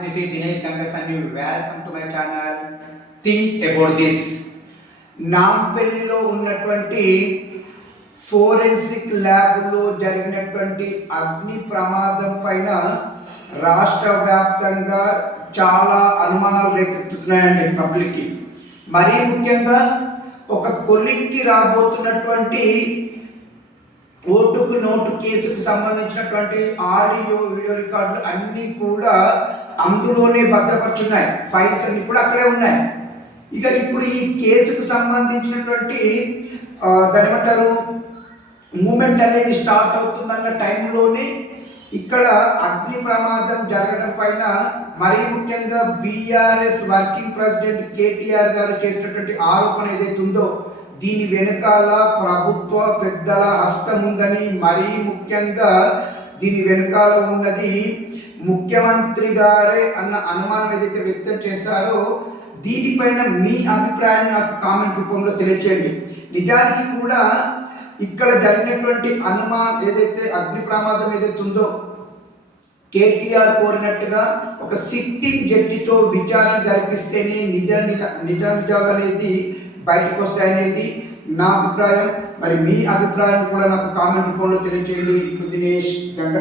This is Dinesh Gangasani. Welcome to my channel. Think about this. నాంపల్లిలో ఉన్నటువంటి forensic ల్యాబ్లో జరిగినటువంటి అగ్ని ప్రమాదం పైన రాష్ట్ర వ్యాప్తంగా చాలా అనుమానాలు రేకెత్తుతున్నాయండి పబ్లిక్కి. మరీ ముఖ్యంగా ఒక కొలిక్కి రాబోతున్నటువంటి ఓటుకు నోటు కేసుకు సంబంధించినటువంటి ఆడియో వీడియో రికార్డులు అన్నీ కూడా అందులోనే భద్రపరుచున్నాయి. ఫైల్స్ అన్ని కూడా అక్కడే ఉన్నాయి. ఇక ఇప్పుడు ఈ కేసుకు సంబంధించినటువంటి దాని ఏమంటారు మూమెంట్ అనేది స్టార్ట్ అవుతుందన్న టైంలోనే ఇక్కడ అగ్ని ప్రమాదం జరగడం పైన మరీ ముఖ్యంగా బీఆర్ఎస్ వర్కింగ్ ప్రెసిడెంట్ కేటీఆర్ గారు చేసినటువంటి ఆరోపణ ఏదైతే ఉందో దీని వెనకాల ప్రభుత్వ పెద్దల హస్తం ఉందని, మరీ ముఖ్యంగా దీని వెనకాల ఉన్నది ముఖ్యమంత్రి గారే అన్న అనుమానం ఏదైతే వ్యక్తం చేశారో దీనిపైన మీ అభిప్రాయాన్ని నాకు కామెంట్ రూపంలో తెలియచేయండి. నిజానికి కూడా ఇక్కడ జరిగినటువంటి అనుమానం ఏదైతే అగ్ని ప్రమాదం ఏదైతే ఉందో కేటీఆర్ కోరినట్టుగా ఒక సిట్టింగ్ జడ్జితో విచారణ జరిపిస్తేనే నిజాలు అనేది బయటకు వస్తాయనేది నా అభిప్రాయం. మరి మీ అభిప్రాయం కూడా నాకు కామెంట్ రూపంలో తెలియచేయండి. దినేష్ గంగ.